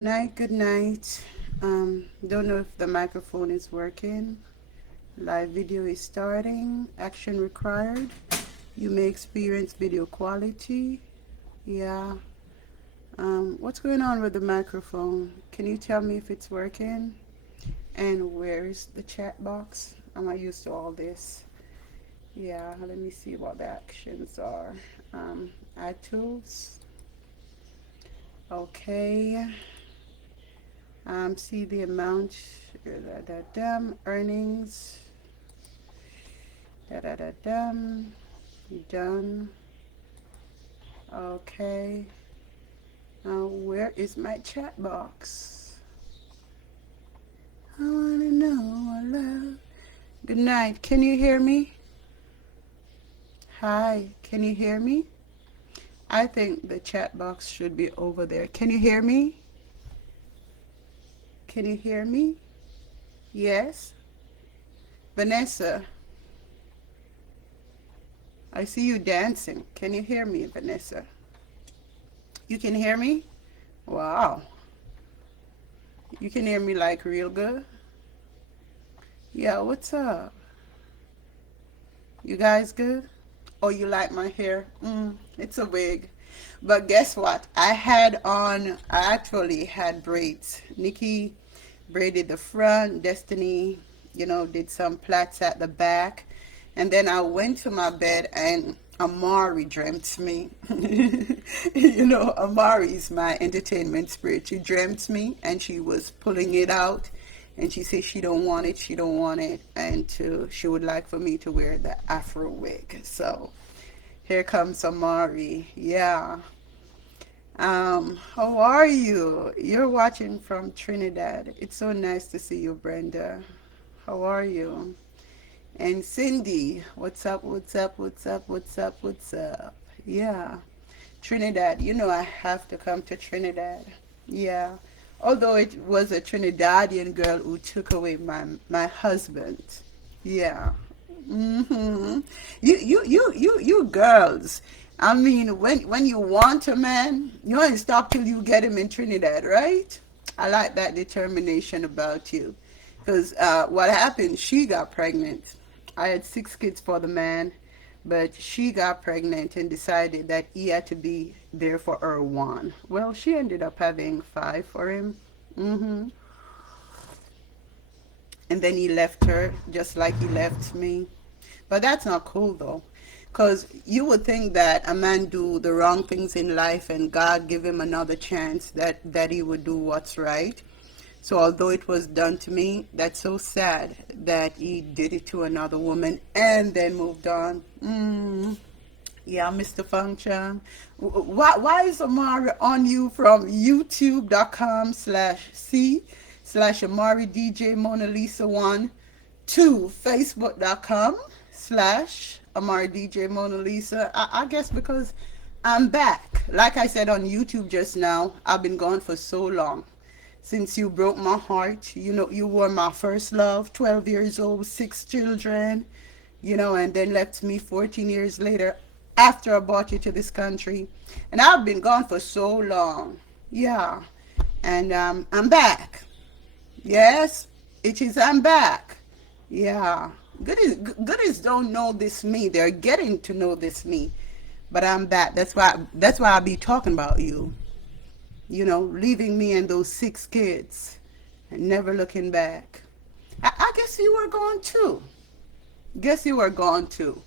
Night, good night. Don't know if the microphone is working. Live video is starting. Action required. You may experience video quality. Yeah. What's going on with the microphone? Can you tell me if it's working? And where is the chat box? I'm not used to all this. Yeah, let me see what the actions are. Add tools. Okay. See the amount, earnings, done, okay. Where is my chat box? I wanna know, love. Good night, can you hear me? Hi, can you hear me? I think the chat box should be over there. Can you hear me? Can you hear me? Yes? Vanessa, I see you dancing. Can you hear me, Vanessa? You can hear me? Wow. You can hear me like real good? Yeah, what's up? You guys good? Oh, you like my hair? It's a wig. But guess what? I actually had braids. Nikki braided the front, Destiny, did some plaits at the back. And then I went to my bed and Amari dreamt me. Amari is my entertainment spirit. She dreamt me and she was pulling it out. And she said she don't want it, and she would like for me to wear the Afro wig. So here comes Amari. Yeah. How are you? You're watching from Trinidad. It's so nice to see you, Brenda. How are you? And Cindy, what's up, what's up, what's up, what's up, what's up? Yeah. Trinidad, I have to come to Trinidad. Yeah. Although it was a Trinidadian girl who took away my husband. Yeah. hmm You girls. I mean, when you want a man, you ain't stop till you get him in Trinidad, right? I like that determination about you. Because what happened, she got pregnant. I had 6 kids for the man, but she got pregnant and decided that he had to be there for her one. Well, she ended up having 5 for him. hmm And then he left her just like he left me. But that's not cool though. Because you would think that a man do the wrong things in life and God give him another chance that he would do what's right. So although it was done to me, that's so sad that he did it to another woman and then moved on. Yeah, Mr. Function. Why is Amari on you from youtube.com/C/Amari DJ Mona Lisa 1 to facebook.com/Amari DJ Mona Lisa? I guess because I'm back. Like I said on YouTube just now, I've been gone for so long. Since you broke my heart, you were my first love, 12 years old, 6 children, and then left me 14 years later after I brought you to this country. And I've been gone for so long. Yeah. And I'm back. Yes, it is, I'm back. Yeah. Goodies don't know this me. They're getting to know this me. But I'm back. That's why I be talking about you. Leaving me and those 6 kids and never looking back. I guess you were gone too. Guess you were gone too.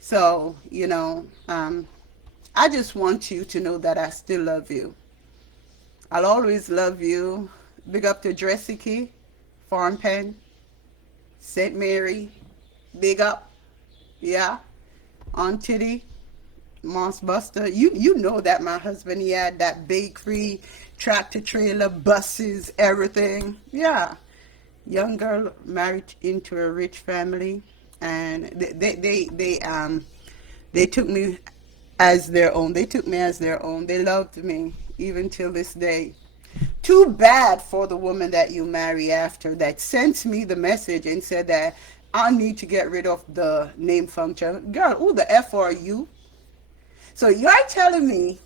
So, I just want you to know that I still love you. I'll always love you. Big up to Dressicky, Farm Pen, St. Mary. Big up. Yeah. Aunt Titty. Moss Buster. You know that my husband, he had that bakery, tractor trailer, buses, everything. Yeah. Young girl married into a rich family, and they took me as their own. They took me as their own. They loved me even till this day. Too bad for the woman that you marry after that sent me the message and said that I need to get rid of the name function. Girl, who the F are you? So you're telling me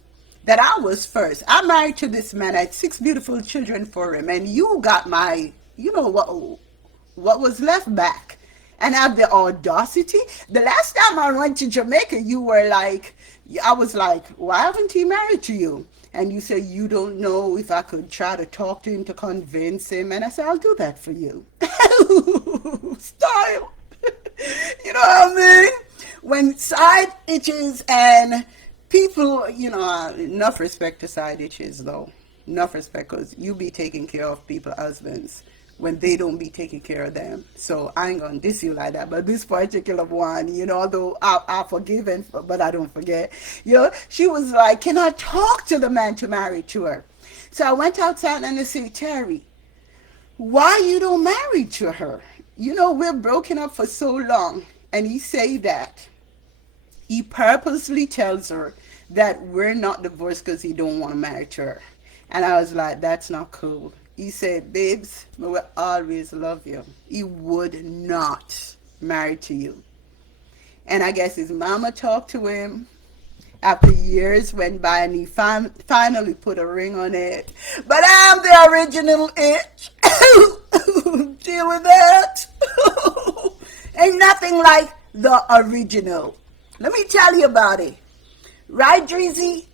that I was first. I'm married to this man. I had 6 beautiful children for him, and you got my, what was left back. And I have the audacity. The last time I went to Jamaica, you were like, I was like, why haven't he married to you? And you said you don't know if I could try to talk to him to convince him. And I said, I'll do that for you. Style. You know what I mean? When side itches and people, enough respect to side itches though. Enough respect, because you be taking care of people's husbands when they don't be taking care of them. So I ain't gonna diss you like that. But this particular one, although I forgive and but I don't forget, she was like, can I talk to the man to marry to her? So I went outside and I said, Terry, why you don't marry to her? We're broken up for so long. And he say that he purposely tells her that we're not divorced because he don't want to marry to her. And I was like, that's not cool. He said, babes, I will always love you. He would not marry to you. And I guess his mama talked to him. After years went by and he finally put a ring on it. But I'm the original itch. Deal with that. Ain't nothing like the original. Let me tell you about it. Right, Drizzy?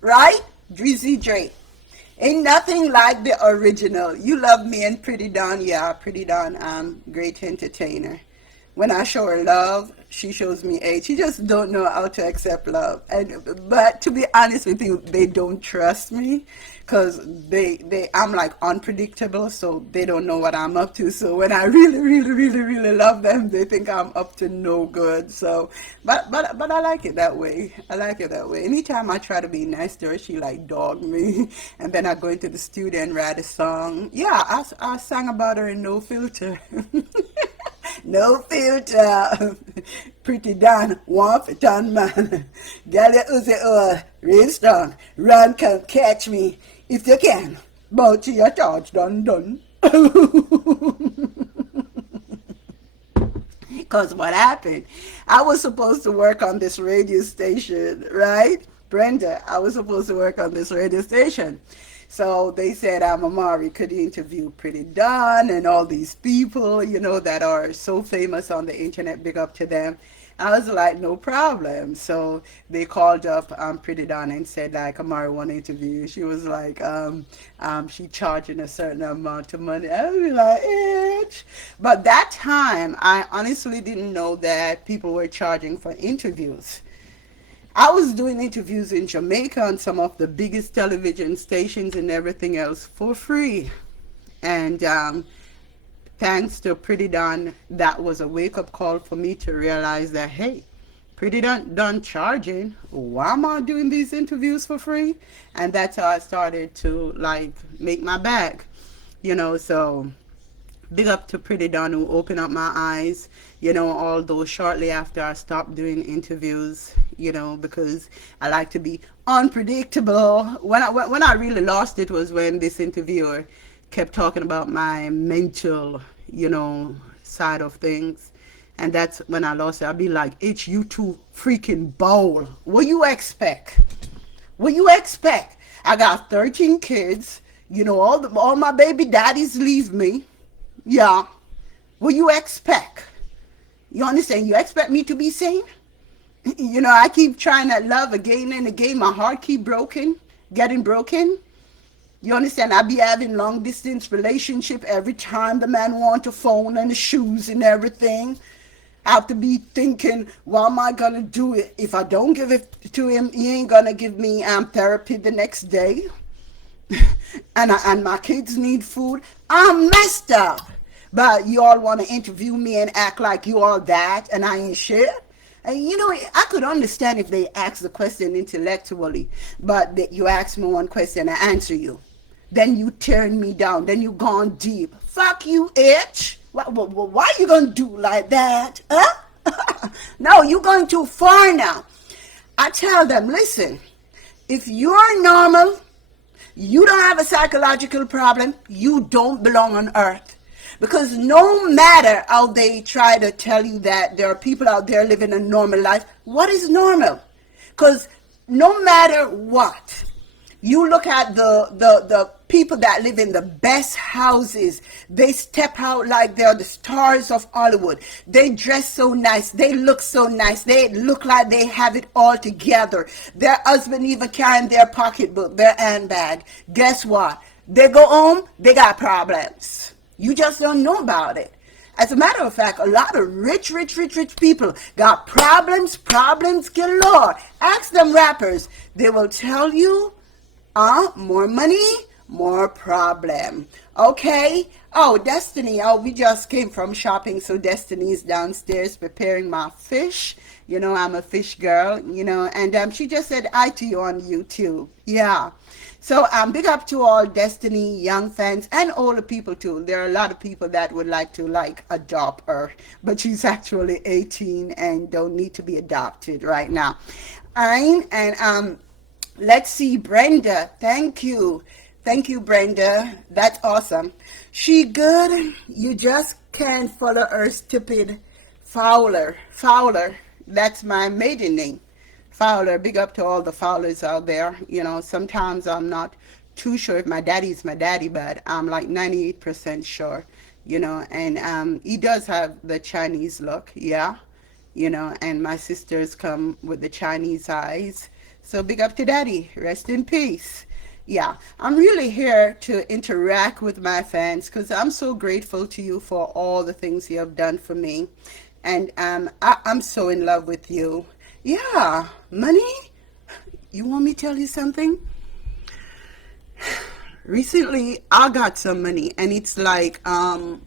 Right? Drizzy Dre. Ain't nothing like the original. You love me and Pretty Dawn. Yeah, Pretty Dawn, great entertainer. When I show her love, she shows me hate. She just don't know how to accept love. But to be honest with you, they don't trust me because I'm like unpredictable, so they don't know what I'm up to. So when I really, really, really, really love them, they think I'm up to no good. So, but I like it that way. I like it that way. Anytime I try to be nice to her, she like dog me, and then I go into the studio and write a song. Yeah, I sang about her in No Filter. No filter. Pretty Dawn, one for ton man. Girl, you Uzi real strong. Run, come catch me if you can. Bout to your charge, done. Because what happened? I was supposed to work on this radio station, right? Brenda, I was supposed to work on this radio station. So they said, Amari, could you interview Pretty Dawn and all these people, that are so famous on the internet, big up to them. I was like, no problem. So they called up Pretty Dawn and said, like, Amari want to interview you. She was like, she charging a certain amount of money. I was like, itch. But that time, I honestly didn't know that people were charging for interviews. I was doing interviews in Jamaica on some of the biggest television stations and everything else for free. And thanks to Pretty Dawn, that was a wake-up call for me to realize that, hey, Pretty Dawn charging. Why am I doing these interviews for free? And that's how I started to, like, make my bag. So big up to Pretty Dawn who opened up my eyes, although shortly after I stopped doing interviews, because I like to be unpredictable. When I really lost it was when this interviewer kept talking about my mental, side of things. And that's when I lost it. I'd be like, it's you too freaking bold. What you expect? What you expect? I got 13 kids. All my baby daddies leave me. Yeah. What you expect? You understand? You expect me to be sane? I keep trying that love again and again. My heart keep getting broken. You understand? I be having long distance relationship every time the man want a phone and the shoes and everything. I have to be thinking, what am I gonna do it? If I don't give it to him, he ain't gonna give me therapy the next day. and my kids need food. I'm messed up. But you all want to interview me and act like you all that and I ain't shit. And I could understand if they ask the question intellectually, but that you ask me one question, I answer you. Then you turn me down. Then you gone deep. Fuck you, itch. Why you gonna do like that? Huh? No, you going too far now. I tell them, listen, if you're normal, you don't have a psychological problem, you don't belong on earth. Because no matter how they try to tell you that there are people out there living a normal life, what is normal? Because no matter what, you look at the people that live in the best houses. They step out like they're the stars of Hollywood. They dress so nice. They look so nice. They look like they have it all together. Their husband even carrying their pocketbook, their handbag. Guess what? They go home, they got problems. You just don't know about it. As a matter of fact, a lot of rich people got problems galore. Ask them rappers. They will tell you, more money, more problem. Okay? Oh, Destiny. Oh, we just came from shopping, so Destiny's downstairs preparing my fish. You know, I'm a fish girl, you know, and she just said hi to you on YouTube. Yeah. So big up to all Destiny young fans and older people too. There are a lot of people that would like to like adopt her, but she's actually 18 and don't need to be adopted right now. Alright, and let's see, Brenda. Thank you, Brenda. That's awesome. She good. You just can't follow her stupid Fowler. That's my maiden name. Fowler. Big up to all the Fowlers out there. You know, sometimes I'm not too sure if my daddy's my daddy, but I'm like 98% sure. You know, and he does have the Chinese look, yeah. You know, and my sisters come with the Chinese eyes. So big up to daddy. Rest in peace. Yeah, I'm really here to interact with my fans because I'm so grateful to you for all the things you have done for me. And I'm so in love with you. Yeah, money? You want me to tell you something? Recently, I got some money, and it's like,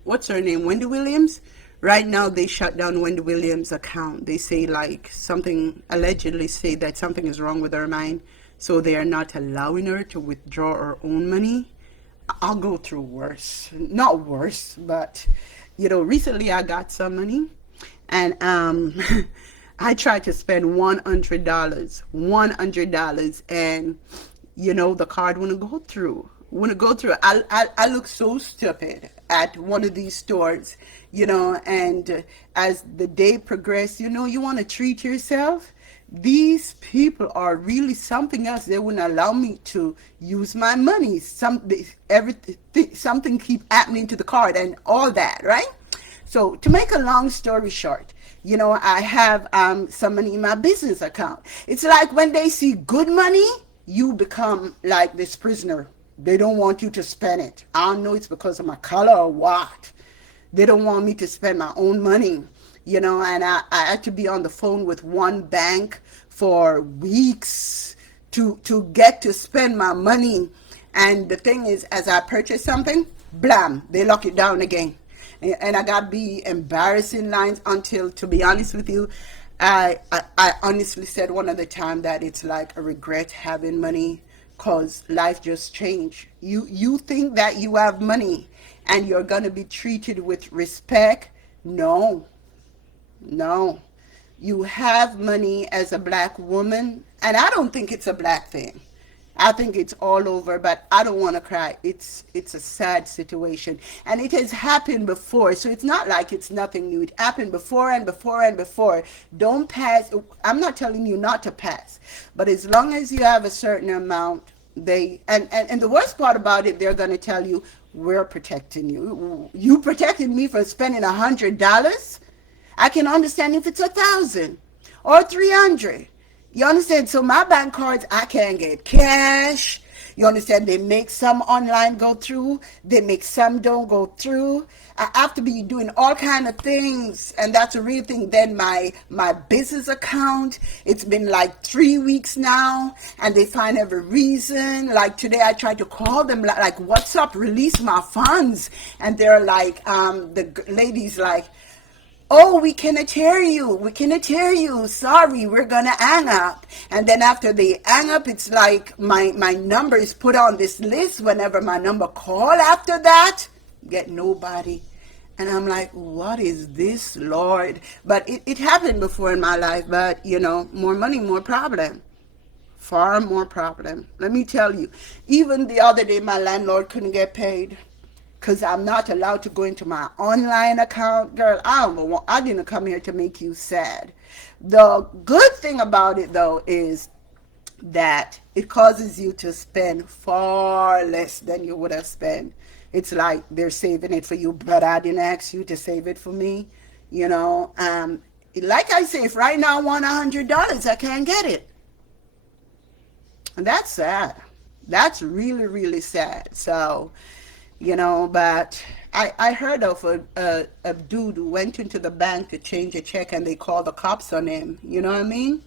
what's her name? Wendy Williams? Right now, they shut down Wendy Williams' account. They say, like, something, allegedly say that something is wrong with her mind, so they are not allowing her to withdraw her own money. I'll go through worse. Not worse, but, you know, recently I got some money, and I tried to spend $100, and you know the card wouldn't go through. I look so stupid at one of these stores, you know. And as the day progressed, you know, you want to treat yourself. These people are really something else. They wouldn't allow me to use my money. Something keep happening to the card and all that, right? So to make a long story short, you know, I have some money in my business account. It's like when they see good money, you become like this prisoner. They don't want you to spend it. I don't know it's because of my color or what. They don't want me to spend my own money, you know, and I had to be on the phone with one bank for weeks to get to spend my money. And the thing is, as I purchase something, blam, they lock it down again. And I got to be embarrassing lines until, to be honest with you, I honestly said one other time that it's like a regret having money because life just changed. You think that you have money and you're going to be treated with respect. No. You have money as a black woman, and I don't think it's a black thing. I think it's all over, but I don't want to cry. It's a sad situation, and it has happened before, so it's not like it's nothing new. It happened before and before and before. Don't pass. I'm not telling you not to pass, but as long as you have a certain amount, and the worst part about it, they're going to tell you, we're protecting you. You protected me from spending $100. I can understand if it's 1,000 or 300. You understand? So my bank cards, I can't get cash. You understand? They make some online go through. They make some don't go through. I have to be doing all kind of things, and that's a real thing. Then my business account, it's been like 3 weeks now, and they find every reason. Like today, I tried to call them, like, what's up? Release my funds, and they're like, the ladies like, oh, we cannot hear you. We cannot hear you. Sorry, we're going to hang up. And then after they hang up, it's like my number is put on this list. Whenever my number call after that, get nobody. And I'm like, what is this, Lord? But it happened before in my life. But, you know, more money, more problem. Far more problem. Let me tell you, even the other day, my landlord couldn't get paid. Because I'm not allowed to go into my online account. Girl, I didn't come here to make you sad. The good thing about it, though, is that it causes you to spend far less than you would have spent. It's like they're saving it for you, but I didn't ask you to save it for me. You know, like I say, if right now I want $100, I can't get it. And that's sad. That's really, really sad. So, but I heard of a dude who went into the bank to change a check and they called the cops on him. You know what I mean?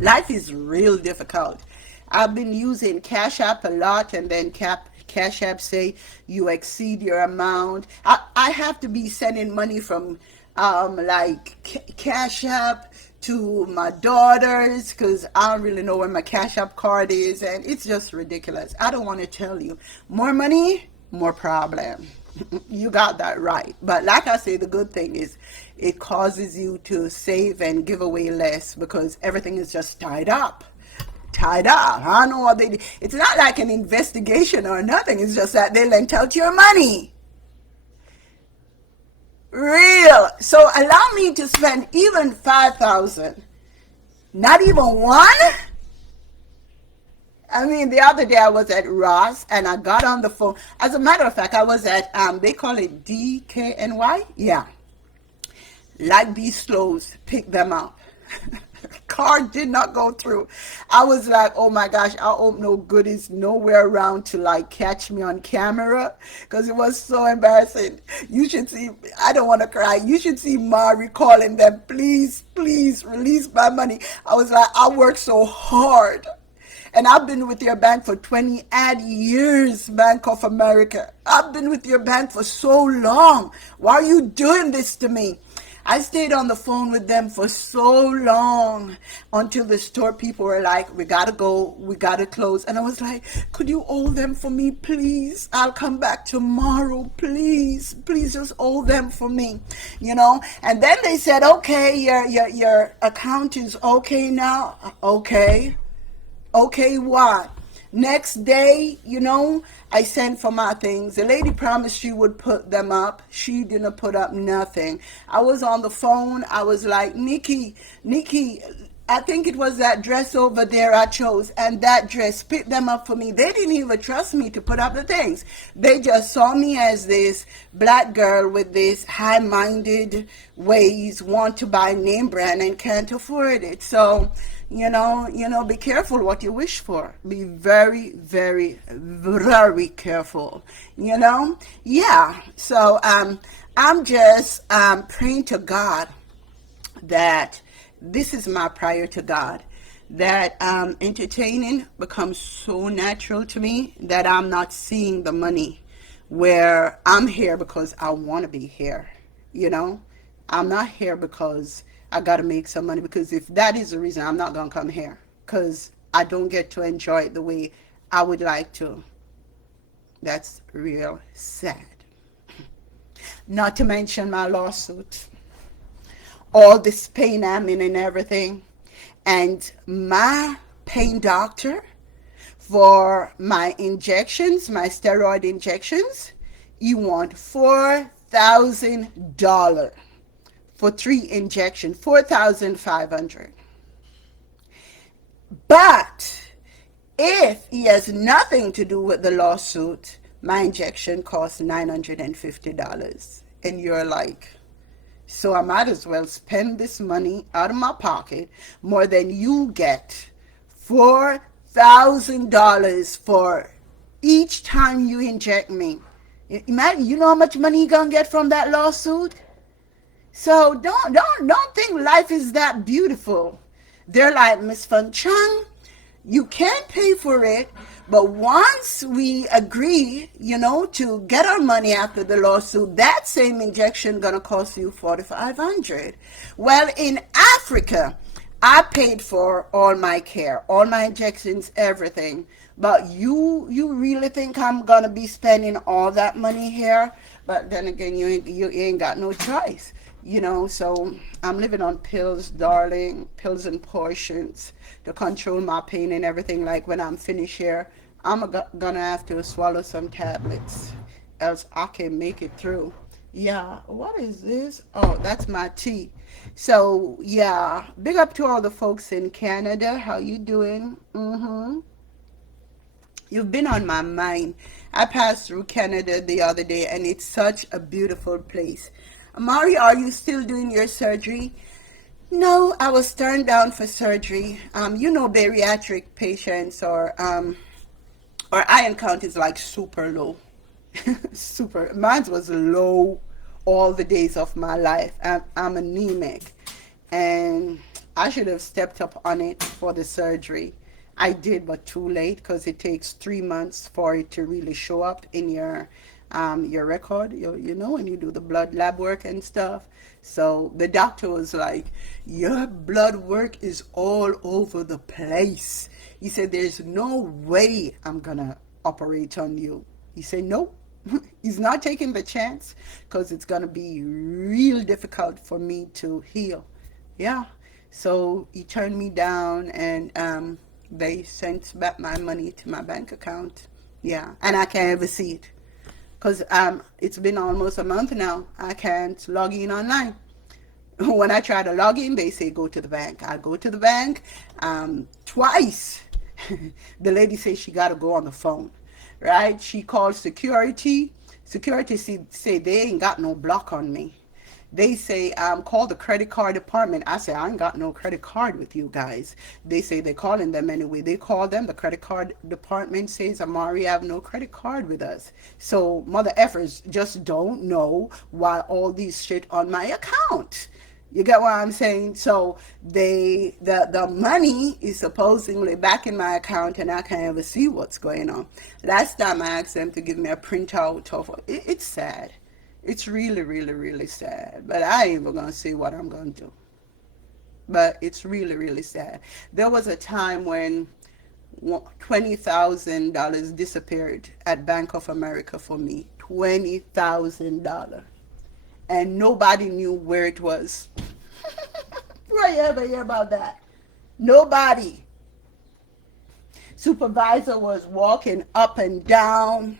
Life is real difficult. I've been using Cash App a lot, and then Cash App say you exceed your amount. I have to be sending money from like Cash App to my daughters because I don't really know where my Cash App card is, and it's just ridiculous. I don't want to tell you. More money, more problem. You got that right. But like I say, the good thing is it causes you to save and give away less because everything is just tied up. Tied up. I don't know what they do. It's not like an investigation or nothing. It's just that they lent out your money. Real. So allow me to spend even 5,000. Not even one? I mean, the other day I was at Ross and I got on the phone. As a matter of fact, I was at, they call it DKNY? Yeah. Like these clothes, pick them up. Car did not go through. I was like, oh my gosh, I hope no goodies nowhere around to like catch me on camera because it was so embarrassing. You should see, I don't want to cry. You should see Mari calling them, please, please release my money. I was like, I work so hard. And I've been with your bank for 20 odd years, Bank of America. I've been with your bank for so long. Why are you doing this to me? I stayed on the phone with them for so long until the store people were like, we gotta go, we gotta close. And I was like, could you hold them for me, please? I'll come back tomorrow, please. Please just hold them for me, And then they said, okay, your account is okay now. Okay. Okay, what? Next day, I sent for my things. The lady promised she would put them up. She didn't put up nothing. I was on the phone. I was like, Nikki, I think it was that dress over there I chose, and that dress, pick them up for me. They didn't even trust me to put up the things. They just saw me as this black girl with this high-minded ways, want to buy name brand and can't afford it. So, be careful what you wish for. Be very, very, very careful, Yeah. So, I'm just praying to God that this is my prayer to God, that entertaining becomes so natural to me that I'm not seeing the money where I'm here because I want to be here. I'm not here because I got to make some money, because if that is the reason, I'm not going to come here because I don't get to enjoy it the way I would like to. That's real sad. Not to mention my lawsuit, all this pain I'm in and everything. And my pain doctor for my injections, my steroid injections, you want $4,000 for 3 injections, 4,500. But if he has nothing to do with the lawsuit, my injection costs $950. And you're like, so I might as well spend this money out of my pocket more than you get. $4,000 for each time you inject me. Imagine, you know how much money you're gonna get from that lawsuit? So don't think life is that beautiful. They're like, Miss Fun Chung, you can't pay for it, but once we agree, to get our money after the lawsuit, that same injection gonna cost you $4,500. Well, in Africa, I paid for all my care, all my injections, everything. But you really think I'm gonna be spending all that money here? But then again, you ain't got no choice. So I'm living on pills, darling, pills and portions to control my pain and everything. Like when I'm finished here, I'm gonna have to swallow some tablets, else I can make it through. Yeah, what is this? Oh, that's my tea. So yeah, big up to all the folks in Canada. How you doing? You've been on my mind. I passed through Canada the other day, and it's such a beautiful place. Amari, are you still doing your surgery? No, I was turned down for surgery. Bariatric patients or iron count is like super low. Super. Mine was low all the days of my life. I'm anemic. And I should have stepped up on it for the surgery. I did, but too late because it takes 3 months for it to really show up in your record. When you do the blood lab work and stuff. So the doctor was like, "Your blood work is all over the place." He said, "There's no way I'm gonna operate on you." He said, "Nope." He's not taking the chance because it's gonna be real difficult for me to heal. Yeah. So he turned me down, and they sent back my money to my bank account. Yeah, and I can't ever see it because it's been almost a month now. I can't log in online. When I try to log in, they say go to the bank. I go to the bank twice. The lady says she got to go on the phone, right? She called security. Security say they ain't got no block on me. They say, call the credit card department. I say, I ain't got no credit card with you guys. They say they're calling them anyway. They call them. The credit card department says, Amari, I have no credit card with us. So mother effers just don't know why all these shit on my account. You get what I'm saying? So the money is supposedly back in my account, and I can't ever see what's going on. Last time I asked them to give me a printout of it's sad. It's really, really, really sad. But I ain't even gonna see what I'm gonna do. But it's really, really sad. There was a time when $20,000 disappeared at Bank of America for me. $20,000, and nobody knew where it was. Where you ever hear about that? Nobody. Supervisor was walking up and down,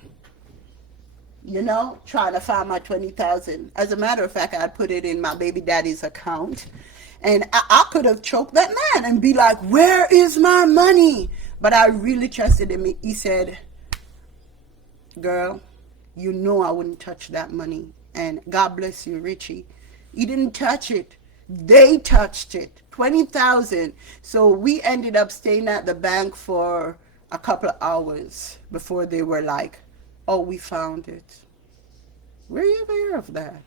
trying to find my 20,000. As a matter of fact, I put it in my baby daddy's account, and I could have choked that man and be like, "Where is my money?" But I really trusted him. He said, "Girl, you know I wouldn't touch that money, and God bless you, Richie." He didn't touch it. They touched it. 20,000. So we ended up staying at the bank for a couple of hours before they were like, "Oh, we found it." Where you ever hear of that?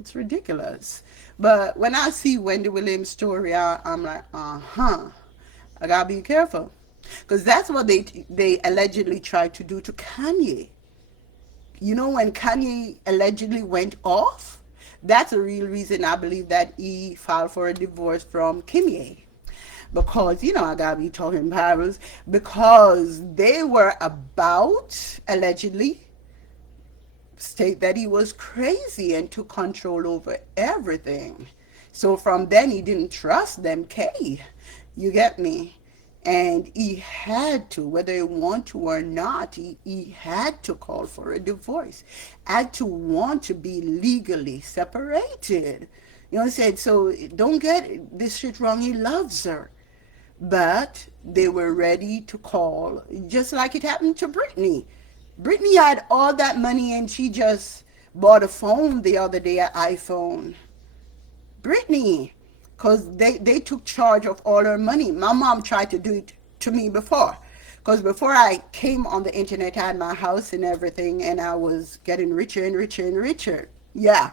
It's ridiculous. But when I see Wendy Williams' story, I'm like, I gotta be careful, because that's what they allegedly tried to do to Kanye. When Kanye allegedly went off, that's a real reason I believe that he filed for a divorce from Kimye. Because, I gotta be talking parables, because they were about, allegedly, state that he was crazy and took control over everything. So from then he didn't trust them, K. You get me? And he had to, whether he want to or not, he had to call for a divorce, had to want to be legally separated. You know what I'm saying? So don't get this shit wrong. He loves her. But they were ready to call, just like it happened to Britney. Britney had all that money and she just bought a phone the other day, an iPhone. Britney, because they took charge of all her money. My mom tried to do it to me before. Because before I came on the internet, I had my house and everything, and I was getting richer and richer and richer. Yeah.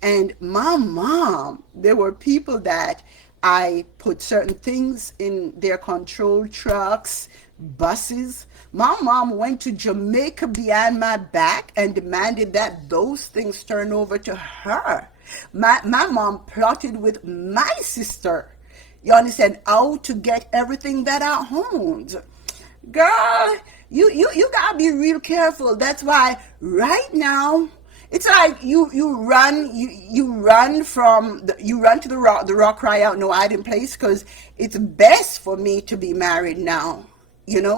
And my mom, there were people that I put certain things in their control trucks, buses. My mom went to Jamaica behind my back and demanded that those things turn over to her. My mom plotted with my sister, you understand, how to get everything that I owned. Girl, you gotta be real careful. That's why right now it's like you run from you run to the rock, cry out, no hiding place, because it's best for me to be married now,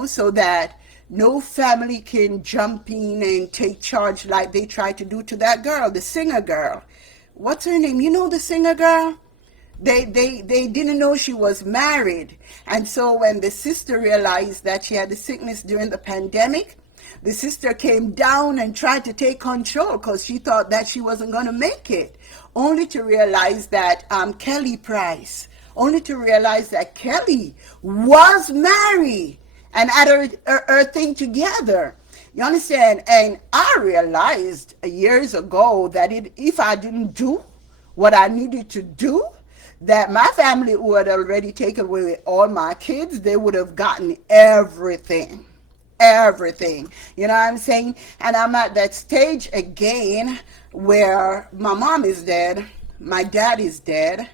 so that No family can jump in and take charge like they tried to do to that girl, the singer girl. What's her name? You know the singer girl? They didn't know she was married. And so when the sister realized that she had the sickness during the pandemic, the sister came down and tried to take control because she thought that she wasn't going to make it, only to realize that Kelly Price, only to realize that Kelly was married and had her thing together. You understand? And I realized years ago that if I didn't do what I needed to do, that my family would already taken away all my kids. They would have gotten everything. Everything. You know what I'm saying? And I'm at that stage again where my mom is dead, my dad is dead.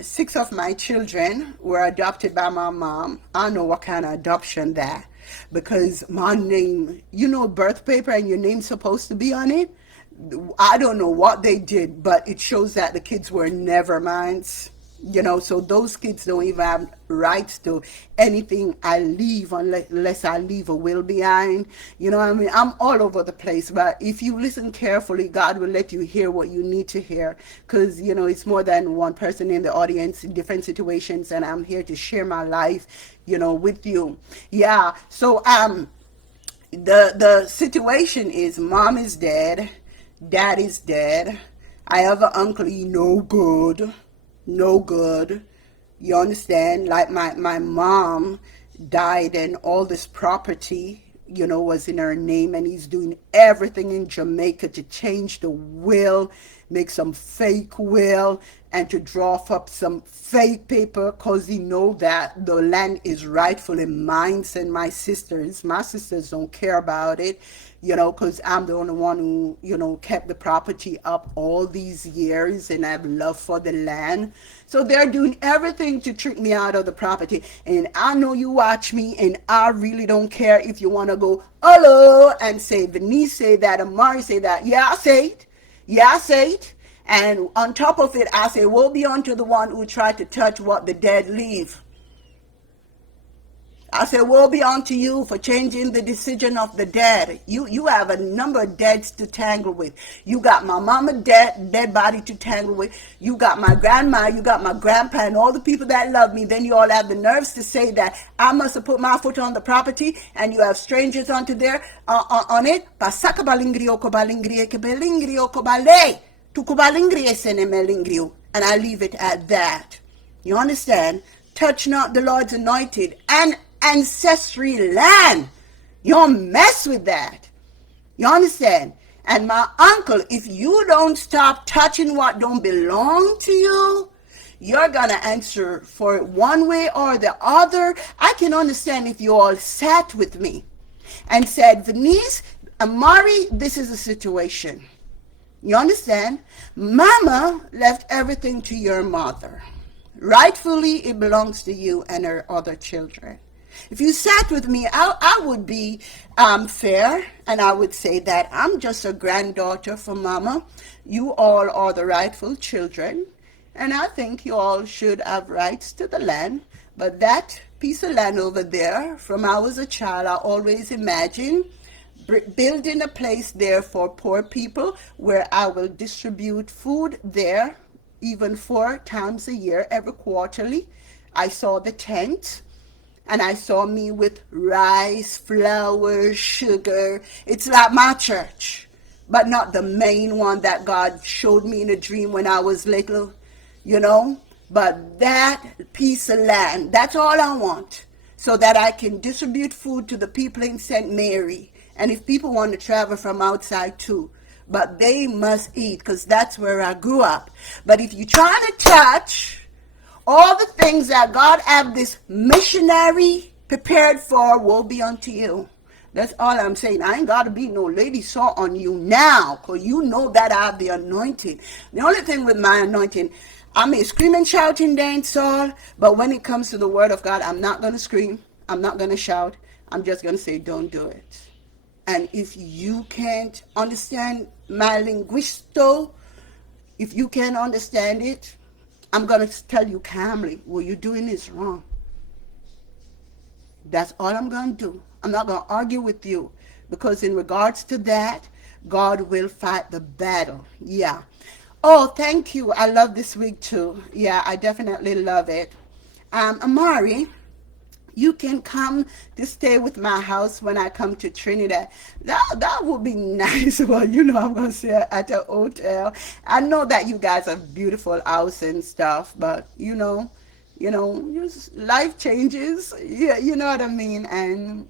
Six of my children were adopted by my mom. I don't know what kind of adoption that, because my name, birth paper and your name's supposed to be on it. I don't know what they did, but it shows that the kids were never mine. So those kids don't even have rights to anything I leave unless I leave a will behind. You know what I mean? I'm all over the place, but if you listen carefully, God will let you hear what you need to hear, because, it's more than one person in the audience in different situations, and I'm here to share my life, with you. Yeah. So, the situation is mom is dead, dad is dead. I have an uncle, he no good, no good. You understand? Like my mom died and all this property, was in her name, and he's doing everything in Jamaica to change the will, make some fake will, and to draw up some fake paper, because he know that the land is rightfully mine and my sisters. My sisters don't care about it, because I'm the only one who, kept the property up all these years, and I have love for the land. So they're doing everything to trick me out of the property. And I know you watch me, and I really don't care if you want to go, hello, and say, Venice say that, Amari say that. Yeah, I say it. Yeah, I say it. And on top of it, I say, woe be unto the one who tried to touch what the dead leave. I say, woe be unto you for changing the decision of the dead. You have a number of deads to tangle with. You got my mama dead body to tangle with. You got my grandma, you got my grandpa, and all the people that love me. Then you all have the nerves to say that I must have put my foot on the property, and you have strangers onto there on it. Pasaka balingrio ko balingrie ke belingrio ko bale. Tu ko balingrie sene melingrio. And I leave it at that. You understand? Touch not the Lord's anointed and ancestry land. You don't mess with that. You understand? And my uncle, if you don't stop touching what don't belong to you, you're going to answer for it one way or the other. I can understand if you all sat with me and said, Venice, Amari, this is the situation. You understand? Mama left everything to your mother. Rightfully, it belongs to you and her other children. If you sat with me, I would be fair, and I would say that I'm just a granddaughter for Mama. You all are the rightful children, and I think you all should have rights to the land. But that piece of land over there, from I was a child, I always imagined building a place there for poor people where I will distribute food there, even 4 times a year, every quarterly. I saw the tent. And I saw me with rice, flour, sugar. It's like my church, but not the main one that God showed me in a dream when I was little, But that piece of land, that's all I want, so that I can distribute food to the people in St. Mary. And if people want to travel from outside too, but they must eat, because that's where I grew up. But if you try to touch all the things that God have this missionary prepared for, woe be unto you. That's all I'm saying. I ain't got to be no lady saw on you now, because you know that I have the anointing. The only thing with my anointing, I may scream and shout and dance all, but when it comes to the word of God, I'm not going to scream. I'm not going to shout. I'm just going to say, don't do it. And if you can't understand my linguisto, if you can't understand it, I'm going to tell you calmly, what you're doing is wrong. That's all I'm going to do. I'm not going to argue with you because in regards to that, God will fight the battle. Yeah. Oh, thank you. I love this week too. Yeah, I definitely love it. Amari, you can come to stay with my house when I come to Trinidad. That would be nice. Well, I'm gonna stay at a hotel. I know that you guys have beautiful house and stuff, but life changes. Yeah, you know what I mean. And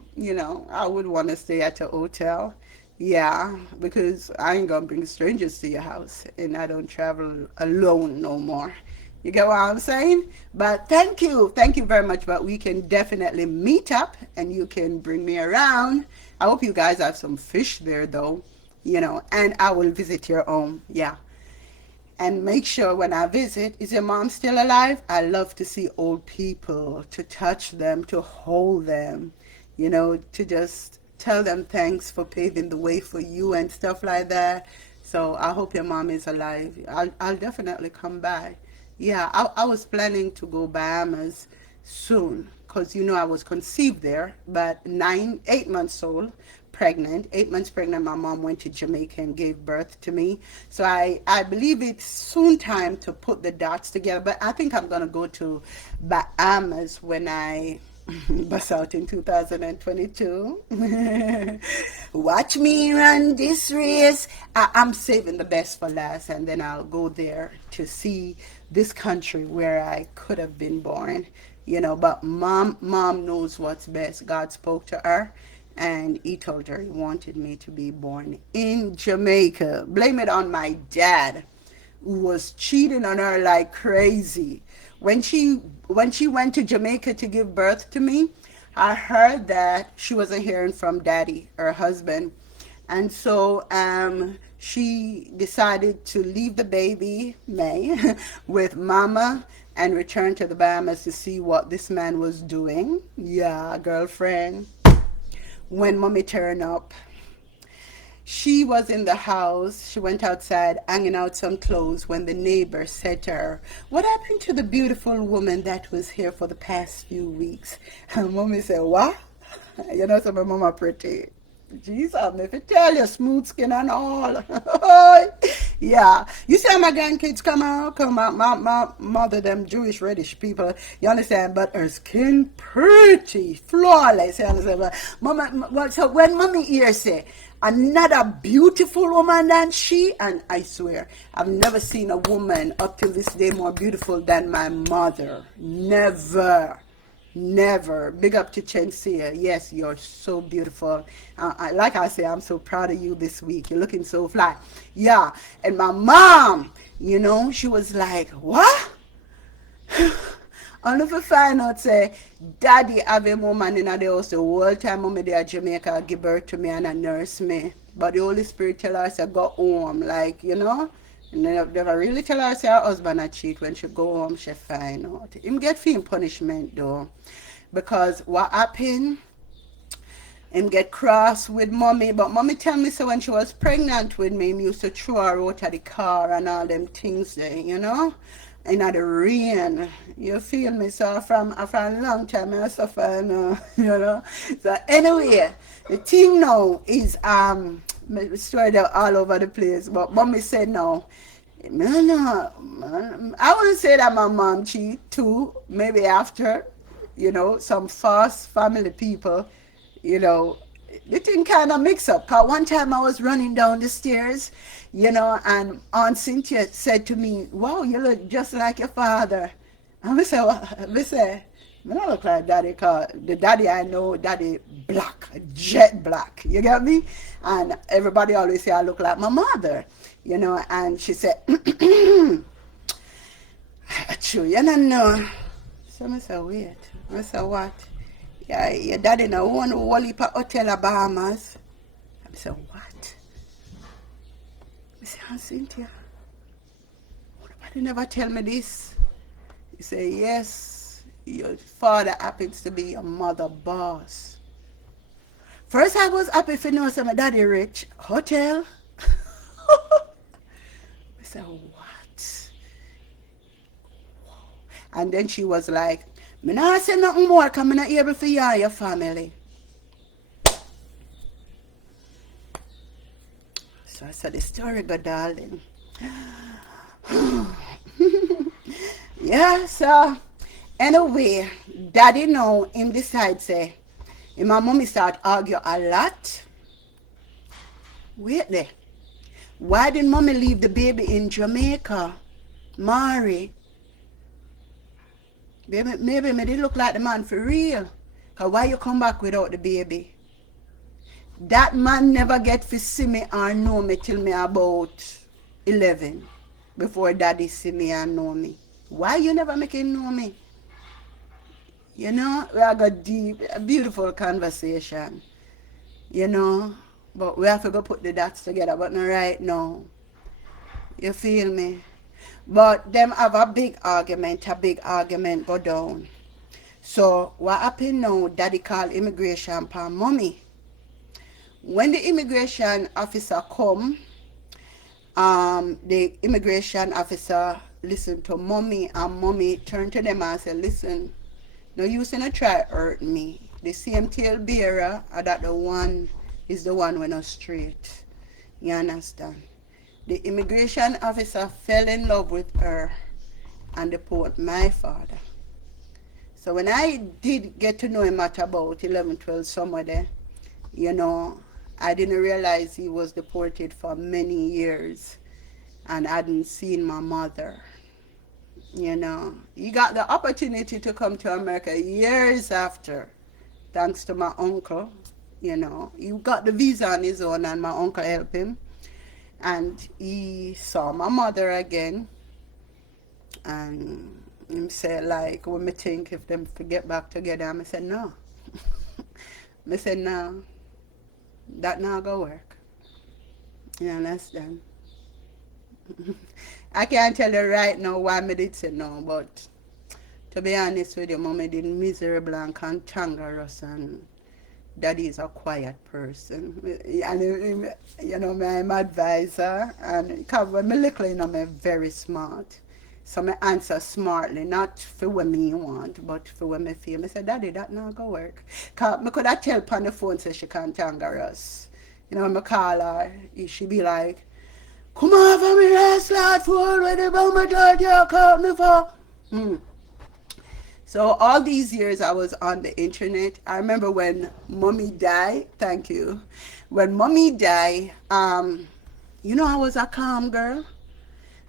I would want to stay at a hotel. Yeah, because I ain't gonna bring strangers to your house, and I don't travel alone no more. You get what I'm saying? But thank you very much. But we can definitely meet up, and you can bring me around. I hope you guys have some fish there, though. And I will visit your home. Yeah, and make sure when I visit, is your mom still alive? I love to see old people, to touch them, to hold them, to just tell them thanks for paving the way for you and stuff like that. So I hope your mom is alive. I'll definitely come by. Yeah, I was planning to go Bahamas soon because I was conceived there, but 8 months old, pregnant, 8 months pregnant. My mom went to Jamaica and gave birth to me. So I believe it's soon time to put the dots together. But I think I'm gonna go to Bahamas when I bust out in 2022. Watch me run this race. I'm saving the best for last, and then I'll go there to see this country where I could have been born. But mom knows what's best. God spoke to her, and he told her he wanted me to be born in Jamaica. Blame it on my dad, who was cheating on her like crazy. When she went to Jamaica to give birth to me, I heard that she wasn't hearing from daddy, her husband. And so she decided to leave the baby, May, with mama and return to the Bahamas to see what this man was doing. Yeah, girlfriend. When mommy turned up, she was in the house. She went outside, hanging out some clothes, when the neighbor said to her, "What happened to the beautiful woman that was here for the past few weeks?" And mommy said, "What?" So my mama pretty. Jesus, if I tell you, smooth skin and all. Yeah. You see how my grandkids come out, my mother, them Jewish reddish people, you understand? But her skin pretty, flawless, you understand? But so when mommy here say, another beautiful woman than she, and I swear, I've never seen a woman up to this day more beautiful than my mother. Never. Never. Big up to Chensia. Yes, you're so beautiful. Like I say, I'm so proud of you this week. You're looking so fly. Yeah. And my mom, she was like, "What?" I'll never find out, say, daddy have a woman in the house the whole time mommy there at Jamaica give birth to me and a nurse me. But the Holy Spirit tell her, say, go home. And never really tell her, say, her husband a cheat. When she go home, she find out. Him get feel punishment, though. Because what happened, him get cross with mommy. But mommy tell me, so when she was pregnant with me, him used to throw her out of the car and all them things there. In the rain. You feel me? So from a long time I suffer, So anyway, the thing now is story all over the place. But mommy said no. No, no. I wouldn't say that my mom cheat too. Maybe after, some fast family people, the thing kind of mix up. Cause one time I was running down the stairs, and Aunt Cynthia said to me, "Wow, you look just like your father." And we say, "I don't look like daddy, cause the daddy I know, daddy black, jet black. You get me?" And everybody always say I look like my mother, And she said, "True, you don't know." So I said, "Wait." I said, "What?" "Yeah, your daddy now own a whole heap of hotel at Bahamas." I said, "What?" I said, "Aunt Cynthia, nobody never tell me this." He said, "Yes, your father happens to be your mother boss." First I was happy if you know some daddy rich. Hotel? I said, "What?" And then she was like, "Me not say nothing more because I'm not able for you and your family." So I said, the story go, darling. Yeah, so anyway, daddy know him decide say, him and mommy start argue a lot. Wait there. Why didn't mommy leave the baby in Jamaica? Mari, maybe me did look like the man for real. Cause why you come back without the baby? That man never get to see me or know me till me about 11. Before daddy see me and know me. Why you never make him know me? You know, we have got deep, a beautiful conversation. You know, but we have to go put the dots together. But not right now. You feel me? But them have a big argument go down. So what happened now, daddy called immigration for mommy. When the immigration officer come, the immigration officer listened to mommy and mommy turned to them and said, listen, no use in a try hurt me. The same tail bearer, that the one is the one when not straight. You understand? The immigration officer fell in love with her and deported my father. So when I did get to know him at about 11, 12, somewhere there, you know, I didn't realize he was deported for many years and hadn't seen my mother. You know, he got the opportunity to come to America years after, thanks to my uncle. You know, he got the visa on his own and my uncle helped him. And he saw my mother again. And he said, like, when me think if them to get back together, I said, no. I said, no, that not gonna work. You understand? I can't tell you right now why me did say no, but to be honest with you, mommy did miserable and cantankerous and daddy is a quiet person. And you know, I'm advisor and because when me little, you know, me very smart. So me answer smartly, not for what me want, but for what me feel. Me say, daddy, that not gonna work. Cause me could have tell on the phone say she cantankerous. You know, when me call her, she be like, come on for me last night for what about my dad you called me for? So all these years I was on the internet. I remember when mommy died, thank you. When mommy died, you know I was a calm girl.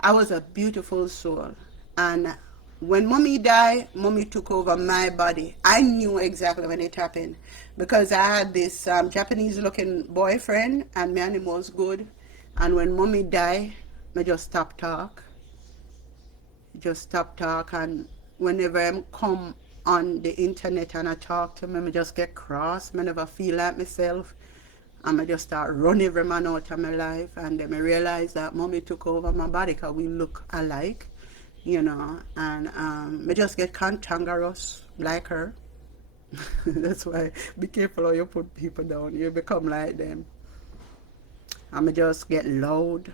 I was a beautiful soul. And when mommy died, mommy took over my body. I knew exactly when it happened because I had this Japanese looking boyfriend and me and him was good. And when mommy died, I just stopped talk. Just stop talk and whenever I come on the internet and I talk to me, I just get cross. I never feel like myself. And I just start running every man out of my life. And then I realize that mommy took over my body because we look alike, you know. And I just get cantankerous like her. That's why be careful how you put people down. You become like them. And I just get loud.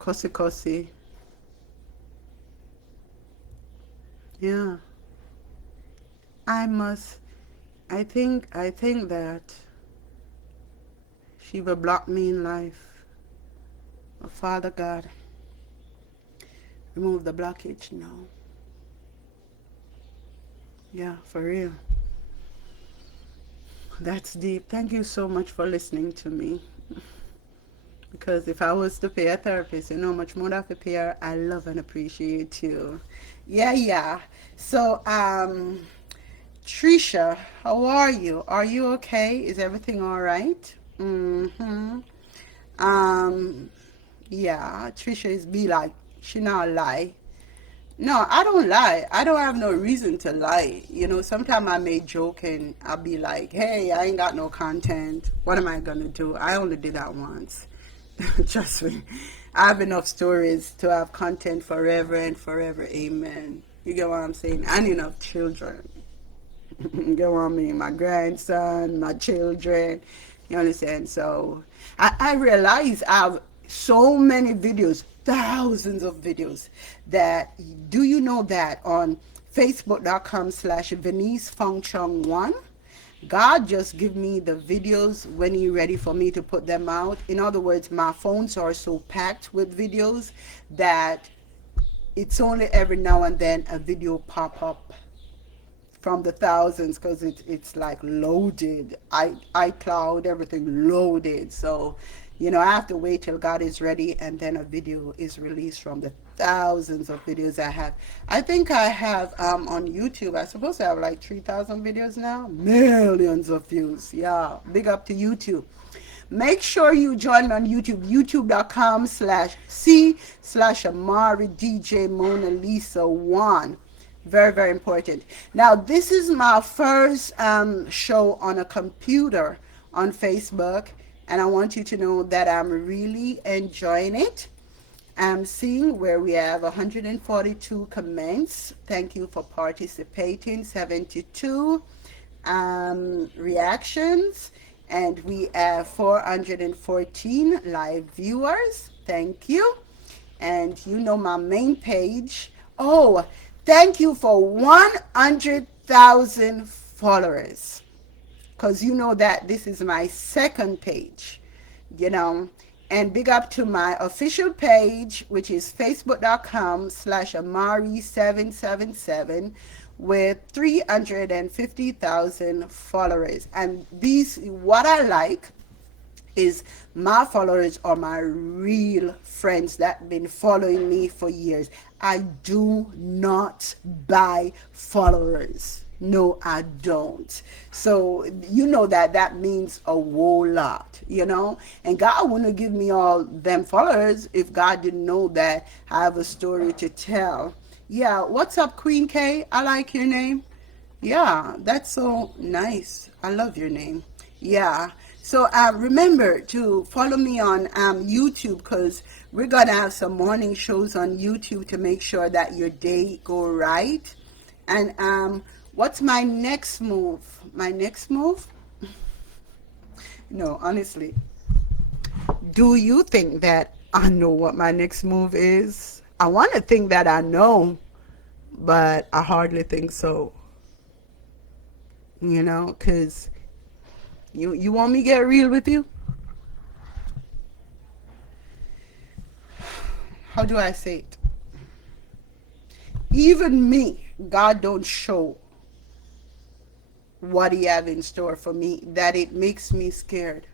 Cussy cussy. Yeah. I think that she will block me in life. Oh, Father God, remove the blockage now. Yeah, for real. That's deep. Thank you so much for listening to me. Because if I was to pay a therapist, you know how much more I have to pay her. I love and appreciate you. Yeah, yeah. So, Trisha, how are you? Are you okay? Is everything all right? Mm-hmm. Um, yeah, Trisha is be like, she not lie. No, I don't lie. I don't have no reason to lie. You know, sometimes I may joke and I'll be like, hey, I ain't got no content. What am I going to do? I only did that once. Trust me. I have enough stories to have content forever and forever. Amen. You get what I'm saying? And enough children. You get what I mean? My grandson, my children. You understand? So I realize I have so many videos, thousands of videos that do you know that on facebook.com/Venice Feng Chong 1 God just give me the videos when He ready for me to put them out. In other words, my phones are so packed with videos that it's only every now and then a video pop up from the thousands, because it's like loaded. iCloud, everything loaded. So, I have to wait till God is ready, and then a video is released from the thousands of videos I have. I think I have on YouTube. I supposed to have like 3,000 videos now, millions of views. Yeah, big up to YouTube. Make sure you join me on YouTube, youtube.com/C/Amari DJ Mona Lisa 1. Very, very important. Now, this is my first show on a computer on Facebook, and I want you to know that I'm really enjoying it. I'm seeing where we have 142 comments. Thank you for participating. 72 reactions, and we have 414 live viewers. Thank you. And my main page. Oh, thank you for 100,000 followers. Because that this is my second page, you know. And big up to my official page, which is facebook.com/Amari777 with 350,000 followers. And what I like is my followers are my real friends that been following me for years. I do not buy followers. No, I don't. So that means a whole lot. And God wouldn't give me all them followers if God didn't know that I have a story to tell. Yeah, what's up, Queen K? I like your name. Yeah, that's so nice. I love your name. Yeah. So remember to follow me on YouTube, because we're going to have some morning shows on YouTube to make sure that your day go right. And what's my next move? My next move? No, honestly. Do you think that I know what my next move is? I want to think that I know, but I hardly think so. Because you want me to get real with you? How do I say it? Even me, God don't show what He have in store for me, that it makes me scared.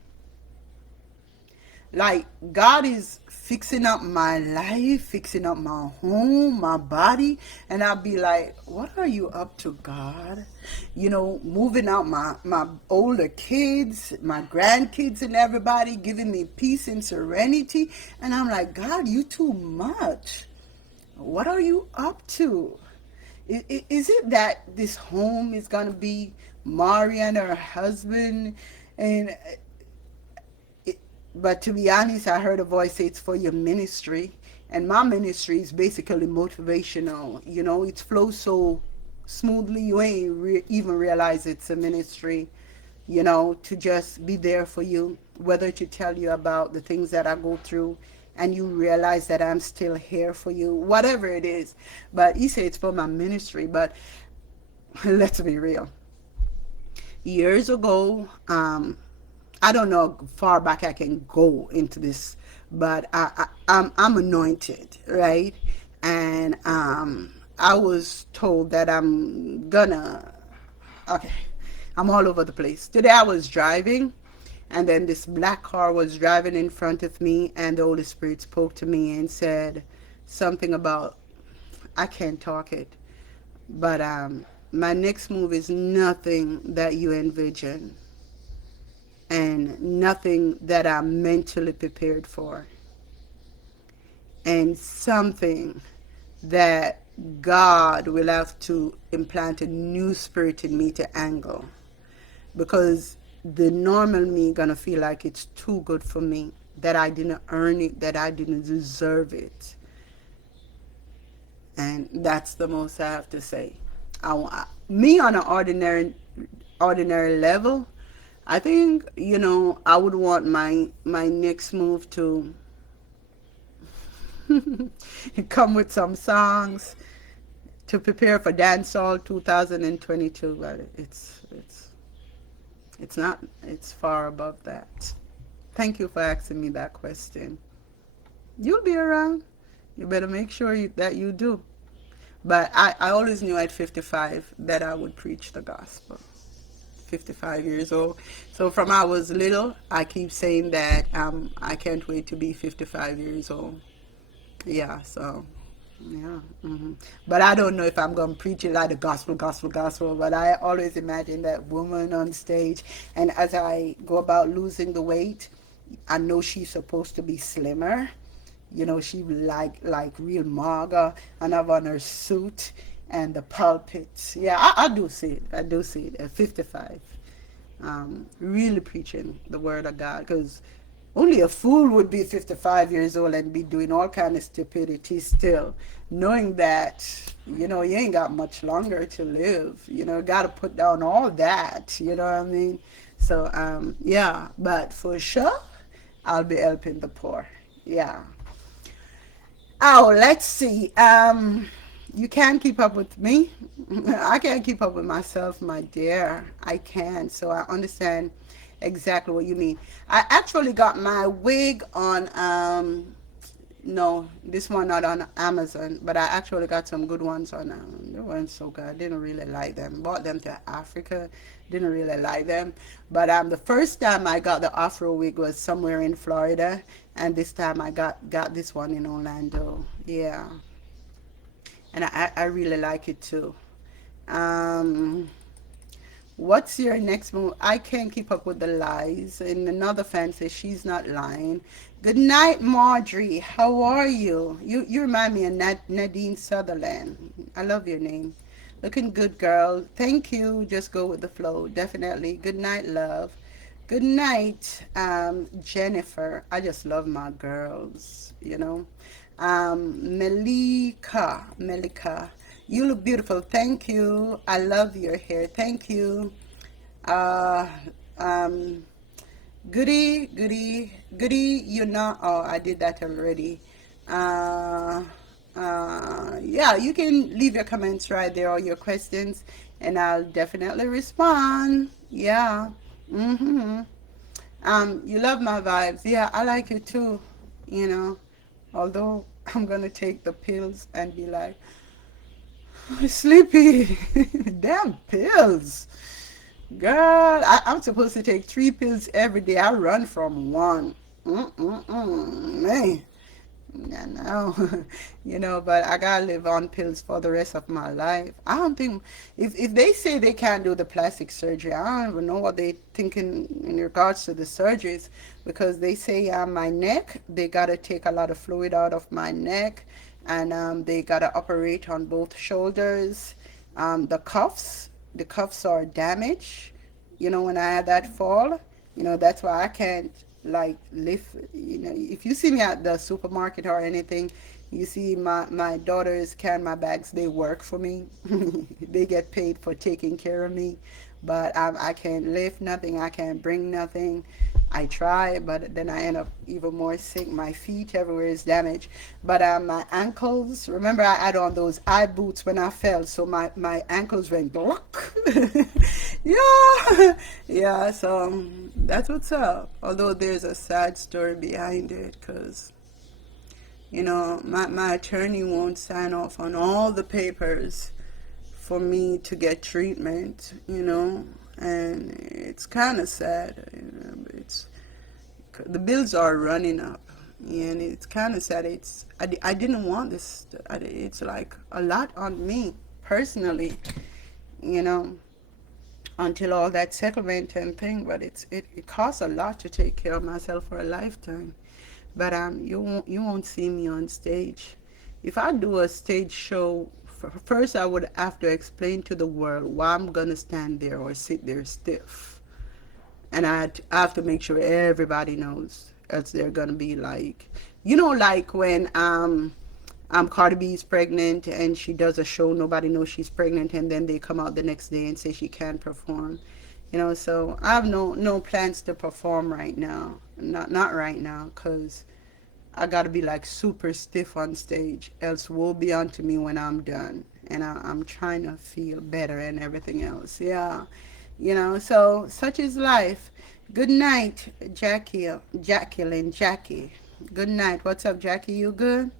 Like, God is fixing up my life, fixing up my home, my body, and I'll be like, what are you up to, God? Moving out my older kids, my grandkids, and everybody, giving me peace and serenity. And I'm like, God, you too much. What are you up to? Is it that this home is going to be Mari and her husband? And but to be honest, I heard a voice say it's for your ministry. And my ministry is basically motivational. It flows so smoothly, you ain't even realize it's a ministry, to just be there for you, whether to tell you about the things that I go through, and you realize that I'm still here for you, whatever it is. But he said it's for my ministry. But let's be real. Years ago, I don't know how far back I can go into this, but I'm anointed, right? And I was told that okay, I'm all over the place. Today I was driving, and then this black car was driving in front of me, and the Holy Spirit spoke to me and said something about, I can't talk it, but my next move is nothing that you envision, and nothing that I'm mentally prepared for, and something that God will have to implant a new spirit in me to angle, because the normal me gonna feel like it's too good for me, that I didn't earn it, that I didn't deserve it. And that's the most I have to say. Me on an ordinary level, I think, I would want my next move to come with some songs to prepare for Dancehall 2022. But it's It's not. It's far above that. Thank you for asking me that question. You'll be around. You better make sure that you do. But I always knew at 55 that I would preach the gospel. 55 years old. So from I was little, I keep saying that I can't wait to be 55 years old. Yeah, so yeah. But I don't know if I'm going to preach it like the gospel, gospel, gospel. But I always imagine that woman on stage. And as I go about losing the weight, I know she's supposed to be slimmer. You know, she like real maga and have on her suit and the pulpit. Yeah, I do see it. I do see it at 55. Really preaching the word of God, because only a fool would be 55 years old and be doing all kind of stupidity still, knowing that, you know, you ain't got much longer to live. You know, got to put down all that. You know what I mean? So, yeah, but for sure, I'll be helping the poor. Yeah. Oh, let's see. You can't keep up with me. I can't keep up with myself, my dear. I can. So I understand exactly what you mean. I actually got my wig on no, this one not on Amazon, but I actually got some good ones on. They weren't so good. I didn't really like them. Bought them to Africa. Didn't really like them. But the first time I got the Afro wig was somewhere in Florida, and this time I got this one in Orlando. Yeah, and I really like it too. Um, What's your next move? I can't keep up with the lies. And another fan says she's not lying. Good night, Marjorie. How are you? You remind me of Nadine Sutherland. I love your name. Looking good, girl. Thank you. Just go with the flow. Definitely. Good night, love. Good night, Jennifer. I just love my girls, you know. Melika. You look beautiful. Thank you. I love your hair. Thank you. Uh, um, goody. You know. Oh, I did that already. Uh, yeah, you can leave your comments right there or your questions, and I'll definitely respond. Yeah. Mm-hmm. You love my vibes. Yeah, I like it too. You know, although I'm gonna take the pills and be like, sleepy. Damn pills. Girl, I'm supposed to take 3 pills every day. I run from one. Man. Yeah, no, you know, but I gotta live on pills for the rest of my life. I don't think if they say they can't do the plastic surgery, I don't even know what they thinking in regards to the surgeries, because they say my neck, they gotta take a lot of fluid out of my neck, and they gotta operate on both shoulders. The cuffs are damaged. You know, when I had that fall, you know, that's why I can't like lift. You know, if you see me at the supermarket or anything, you see my daughters carrying my bags. They work for me. They get paid for taking care of me, but I can't lift nothing. I can't bring nothing. I try, but then I end up even more sick. My feet everywhere is damaged. But my ankles, remember I had on those eye boots when I fell, so my ankles went yeah, yeah, so that's what's up. Although there's a sad story behind it, because, you know, my attorney won't sign off on all the papers for me to get treatment, you know, and it's kind of sad. You know, it's the bills are running up, and it's kind of sad. I didn't want this. It's like a lot on me personally, you know, until all that settlement and thing. But it costs a lot to take care of myself for a lifetime. But you won't see me on stage. If I do a stage show, first I would have to explain to the world why I'm gonna stand there or sit there stiff, and I have to make sure everybody knows, else they're gonna be like, you know, like when Cardi B is pregnant and she does a show, nobody knows she's pregnant, and then they come out the next day and say she can't perform. You know, so I have no plans to perform right now. Not right now, cause I gotta be like super stiff on stage, else woe be unto me when I'm done. And I'm trying to feel better and everything else. Yeah. So such is life. Good night, Jackie. Good night. What's up, Jackie? You good?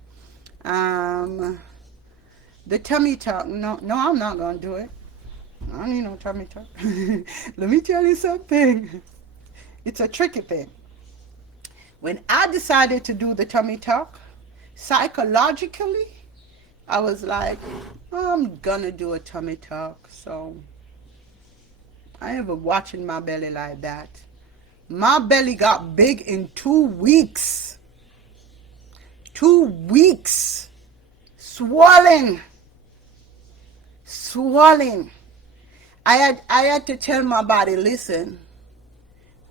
Um, the tummy talk. No, no, I'm not gonna do it. I don't need no tummy talk. Let me tell you something. It's a tricky thing. When I decided to do the tummy talk, psychologically, I was like, I'm gonna do a tummy talk. So I ain't ever watching my belly like that. My belly got big in 2 weeks. 2 weeks. Swelling. Swelling. I had to tell my body, listen,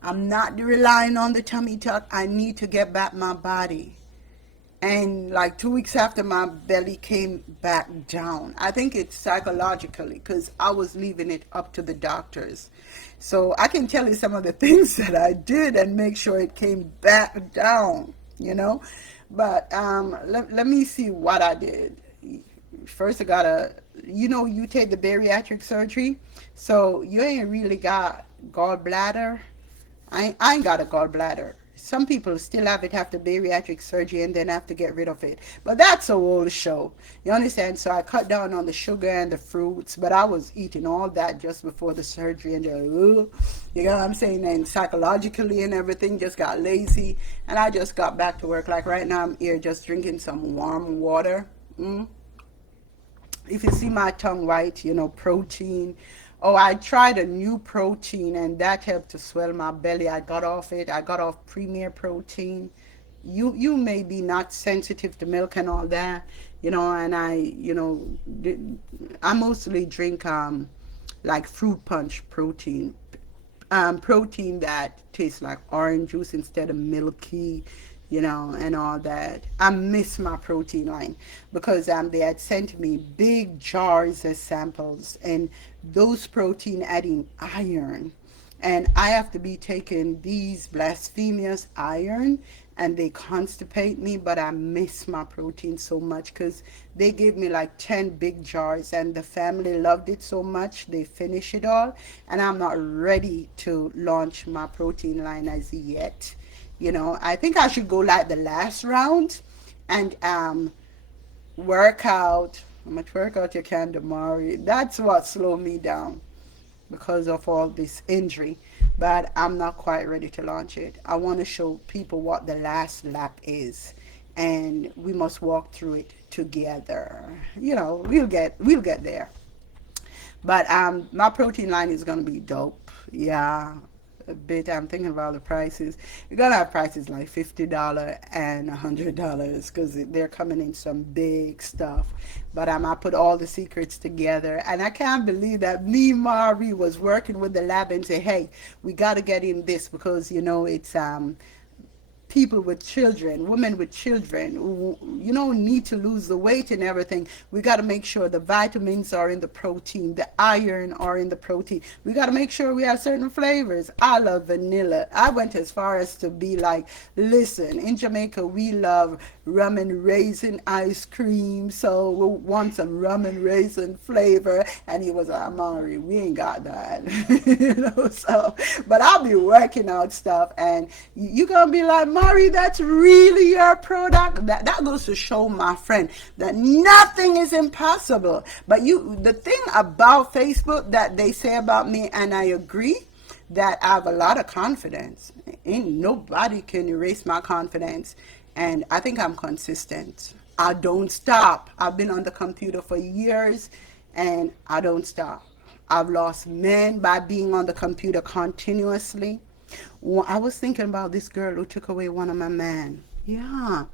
I'm not relying on the tummy tuck. I need to get back my body. And like 2 weeks after, my belly came back down. I think it's psychologically because I was leaving it up to the doctors. So I can tell you some of the things that I did and make sure it came back down. But let me see what I did. First, I gotta, you take the bariatric surgery, so you ain't really got gallbladder. I ain't got a gallbladder. Some people still have it after bariatric surgery and then have to get rid of it. But that's a whole show. You understand? So I cut down on the sugar and the fruits, but I was eating all that just before the surgery and you know what I'm saying? And psychologically and everything just got lazy. And I just got back to work. Like right now I'm here just drinking some warm water. If you see my tongue white, protein. Oh, I tried a new protein and that helped to swell my belly. I got off it. I got off Premier Protein. You may be not sensitive to milk and all that, and I mostly drink like fruit punch protein, protein that tastes like orange juice instead of milky, and all that. I miss my protein line because they had sent me big jars as samples, and those protein adding iron. And I have to be taking these blasphemous iron and they constipate me, but I miss my protein so much because they gave me like 10 big jars and the family loved it so much they finish it all, and I'm not ready to launch my protein line as yet. I think I should go like the last round and work out how much workout you can do, Mari. That's what slowed me down because of all this injury. But I'm not quite ready to launch it. I want to show people what the last lap is, and we must walk through it together. We'll get there. But my protein line is gonna be dope. Yeah, a bit. I'm thinking about the prices. You're gonna have prices like $50 and $100 because they're coming in some big stuff. But I put all the secrets together, and I can't believe that me, Mari, was working with the lab and say, hey, we got to get in this because it's people with children, women with children, who, need to lose the weight and everything. We got to make sure the vitamins are in the protein, the iron are in the protein. We got to make sure we have certain flavors. I love vanilla. I went as far as to be like, listen, in Jamaica, we love rum and raisin ice cream, so we want some rum and raisin flavor. And he was like, Amari, we ain't got that. So, but I'll be working out stuff, and you're going to be like, Mari, that's really your product. That goes to show, my friend, that nothing is impossible. But the thing about Facebook that they say about me, and I agree, that I have a lot of confidence. Ain't nobody can erase my confidence. And I think I'm consistent. I don't stop. I've been on the computer for years and I don't stop. I've lost men by being on the computer continuously. I was thinking about this girl who took away one of my men. Yeah.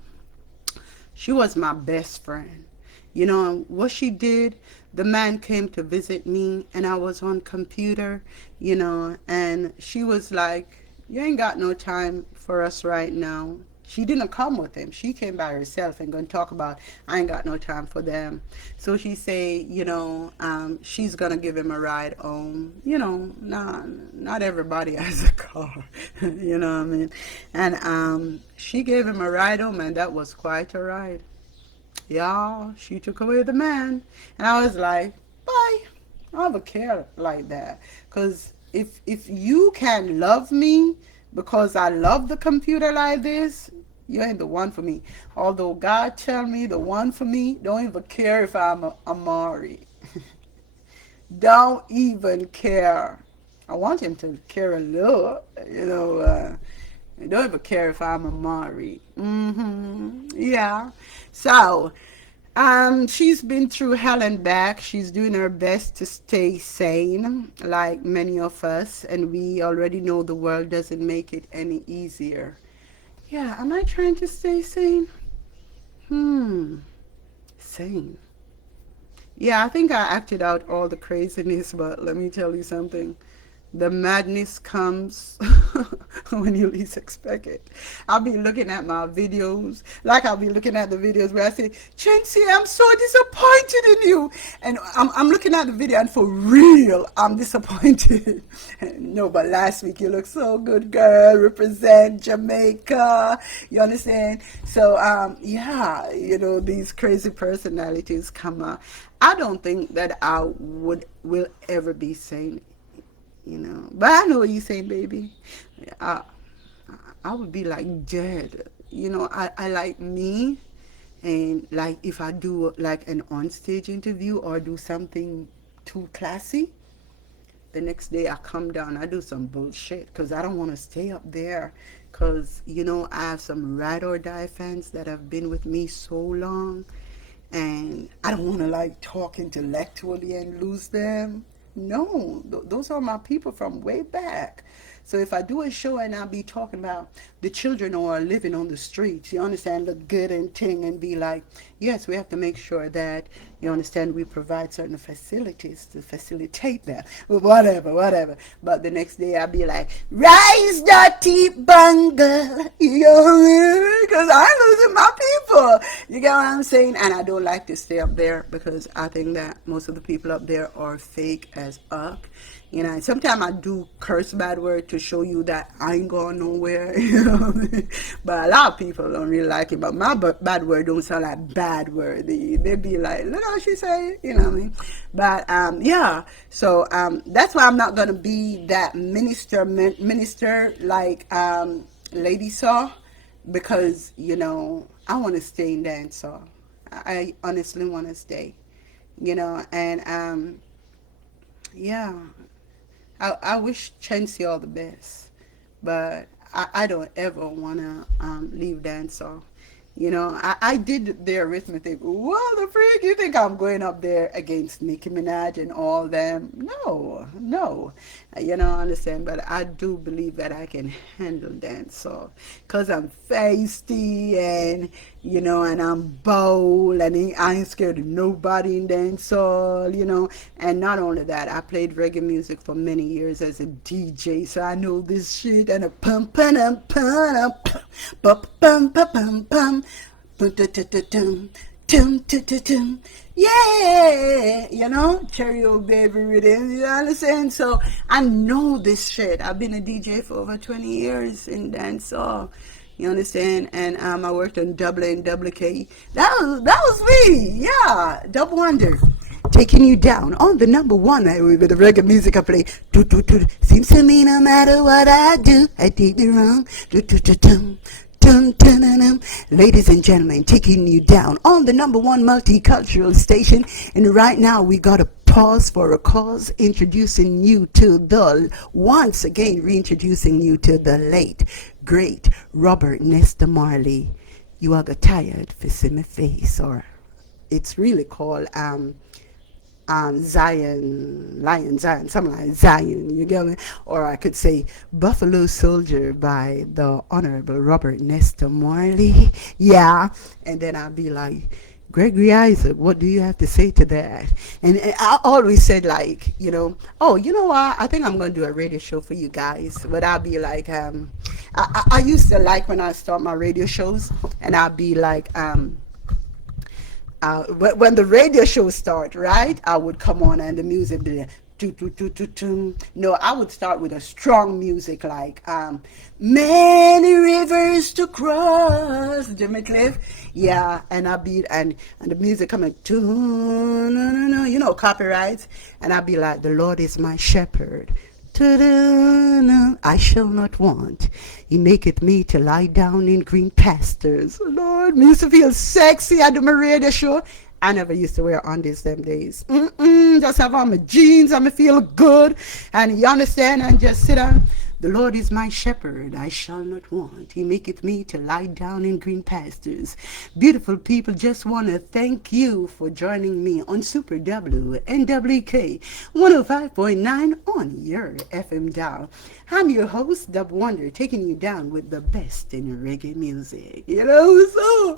She was my best friend. What she did, the man came to visit me and I was on computer, and she was like, you ain't got no time for us right now. She didn't come with him. She came by herself and going to talk about, I ain't got no time for them. So she say, she's going to give him a ride home. Not everybody has a car. You know what I mean? And she gave him a ride home, and that was quite a ride. Yeah, she took away the man. And I was like, bye. I don't care like that. Because if you can love me because I love the computer like this, you ain't the one for me. Although God tell me the one for me, don't even care if I'm a Amari. Don't even care. I want him to care a little, you know. Don't even care if I'm a Mari. Yeah. So, she's been through hell and back. She's doing her best to stay sane, like many of us, and we already know the world doesn't make it any easier. Yeah, am I trying to stay sane? Hmm, sane. Yeah, I think I acted out all the craziness, but let me tell you something. The madness comes when you least expect it. I'll be looking at my videos, like I'll be looking at the videos where I say, Chelsea, I'm so disappointed in you. And I'm looking at the video and for real, I'm disappointed. No, but last week you look so good, girl. Represent Jamaica. You understand? So, yeah, these crazy personalities come out. I don't think that I will ever be sane, But I know what you're saying, baby. I, I would be like dead. I like me, and like if I do like an on-stage interview or do something too classy, the next day I come down, I do some bullshit because I don't want to stay up there. Because, I have some ride or die fans that have been with me so long, and I don't want to like talk intellectually and lose them. No, those are my people from way back. So if I do a show and I'll be talking about the children who are living on the streets, you understand, look good and ting, and be like, yes, we have to make sure that, you understand, we provide certain facilities to facilitate that. Well, whatever, whatever. But the next day I'll be like, rise, dirty bungle, because I'm losing my people. You get what I'm saying? And I don't like to stay up there because I think that most of the people up there are fake as fuck. And sometimes I do curse bad word to show you that I ain't going nowhere. But a lot of people don't really like it. But my bad word don't sound like bad word. They be like, look how she say it. You know what I mean? But yeah. So that's why I'm not gonna be that minister like Lady Saw, because I want to stay in dancehall. I honestly want to stay. And yeah. I wish Chelsea all the best, but I don't ever want to leave dancehall. I did the arithmetic. What the freak? You think I'm going up there against Nicki Minaj and all them? No, no. Understand? But I do believe that I can handle dancehall because I'm feisty and I'm bold and I ain't scared of nobody in dancehall. And not only that, I played reggae music for many years as a DJ, so I know this shit and a pum pum pum pum pum pum pum. Yeah, cherry old baby rhythm, you understand? So I know this shit. I've been a DJ for over 20 years in dancehall. You understand? And I worked on double and double K. That was me. Yeah, Double Wonder. Taking you down on the number one with the reggae music I play. Seems to me no matter what I did it wrong. Dun, dun, dun, dun. Ladies and gentlemen, taking you down on the number one multicultural station. And right now we got to pause for a cause, introducing you to once again reintroducing you to the late, great Robert Nesta Marley. You are the tired for see me face, or it's really called Zion, something like Zion, you get me? Or I could say Buffalo Soldier by the Honorable Robert Nesta Marley. Yeah. And then I'll be like, Gregory Isaac, what do you have to say to that? And I always said, like, oh, you know what? I think I'm going to do a radio show for you guys. But I'll be like, I used to like when I start my radio shows, and I'll be like, when the radio show start, right, I would come on and the music be like, no, I would start with a strong music like many rivers to cross, Jimmy Cliff. Yeah, and I be and the music coming copyrights, and I'd be like, the Lord is my shepherd. Ta-da, I shall not want. He maketh me to lie down in green pastures. Lord, me used to feel sexy at the radio show. I never used to wear undies them days. Just have on my jeans and me feel good. And you understand? And just sit down. The Lord is my shepherd, I shall not want. He maketh me to lie down in green pastures. Beautiful people, just want to thank you for joining me on Super W NWK 105.9 on your FM dial. I'm your host, Dub Wonder, taking you down with the best in reggae music. You know, so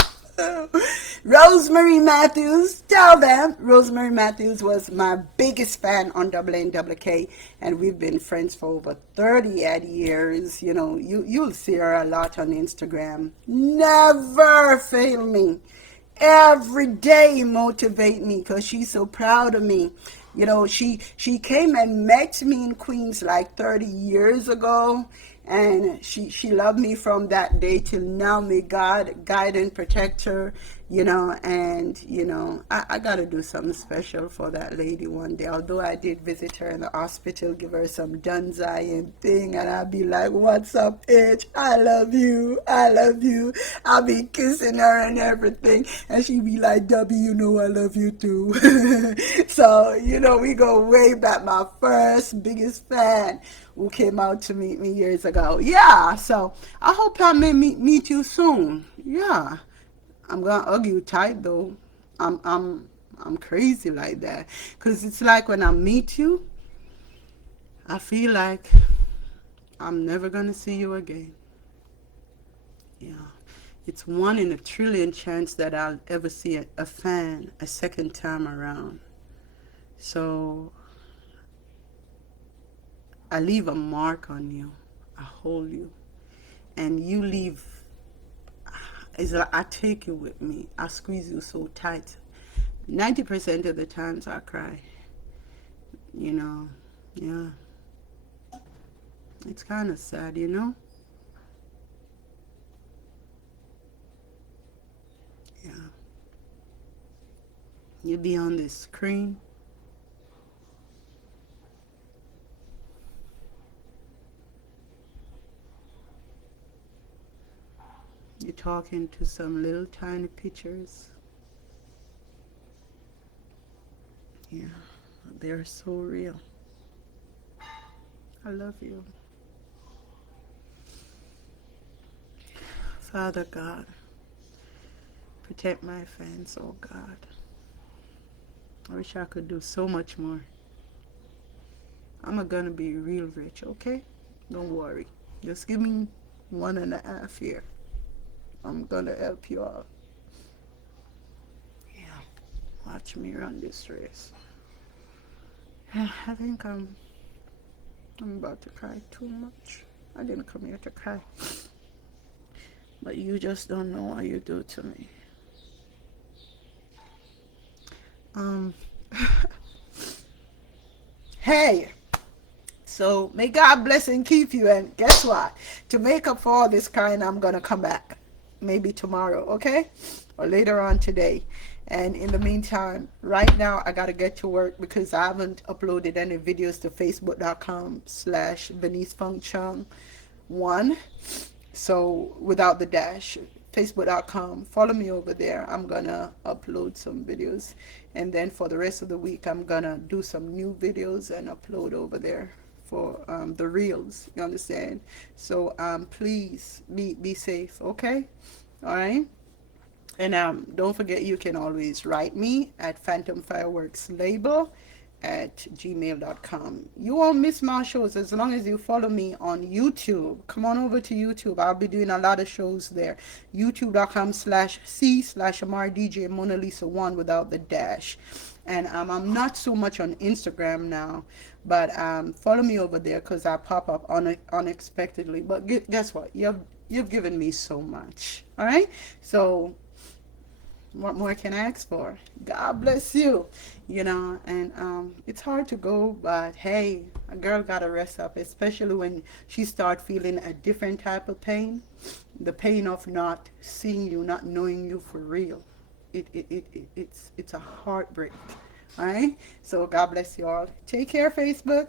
Rosemary Matthews, tell them Rosemary Matthews was my biggest fan on WNWK, and we've been friends for over 30 odd years. You know, you'll see her a lot on Instagram. Never fail me. Every day motivate me because she's so proud of me. You know, she came and met me in Queens like 30 years ago, and she loved me from that day till now. May God guide and protect her, you know. And you know, I gotta do something special for that lady one day. Although I did visit her in the hospital, give her some Dunzai and thing, and I'll be like, what's up, H? I love you, I love you. I'll be kissing her and everything, and she be like, W, you know I love you too. So you know, we go way back. My first biggest fan who came out to meet me years ago. Yeah, so I hope I may meet you soon. Yeah, I'm gonna hug you tight though. I'm crazy like that, cause it's like when I meet you, I feel like I'm never gonna see you again. Yeah, it's one in a trillion chance that I'll ever see a fan a second time around. So I leave a mark on you. I hold you, and you leave. It's like I take you with me. I squeeze you so tight. 90% of the times I cry. You know, yeah. It's kind of sad, you know? Yeah. You be on this screen. You're talking to some little tiny pictures. Yeah. They're so real. I love you. Father God, protect my fans, oh God. I wish I could do so much more. I'm gonna be real rich, okay? Don't worry. Just give me 1.5 years. I'm gonna help you out. Yeah. Watch me run this race. I think I'm about to cry too much. I didn't come here to cry. But you just don't know what you do to me. Um Hey, so may God bless and keep you. And guess what? To make up for all this crying, I'm gonna come back. Maybe tomorrow, okay? Or later on today. And in the meantime, right now I gotta get to work because I haven't uploaded any videos to facebook.com/VeniceFunkChung1. So without the dash, facebook.com. Follow me over there. I'm gonna upload some videos, and then for the rest of the week, I'm gonna do some new videos and upload over there for the reels. You understand? So please be safe. Okay. All right. And don't forget, you can always write me at Phantom Fireworks Label at gmail.com. You won't miss my shows as long as you follow me on YouTube. Come on over to YouTube. I'll be doing a lot of shows there. YouTube.com/C/Amar DJ Mona Lisa 1 without the dash. And I'm not so much on Instagram now, but follow me over there because I pop up unexpectedly. But guess what? You've given me so much. All right? So what more can I ask for? God bless you. You know, and it's hard to go, but hey, a girl gotta rest up, especially when she start feeling a different type of pain. The pain of not seeing you, not knowing you for real. It's a heartbreak. All right. So God bless you all. Take care, Facebook.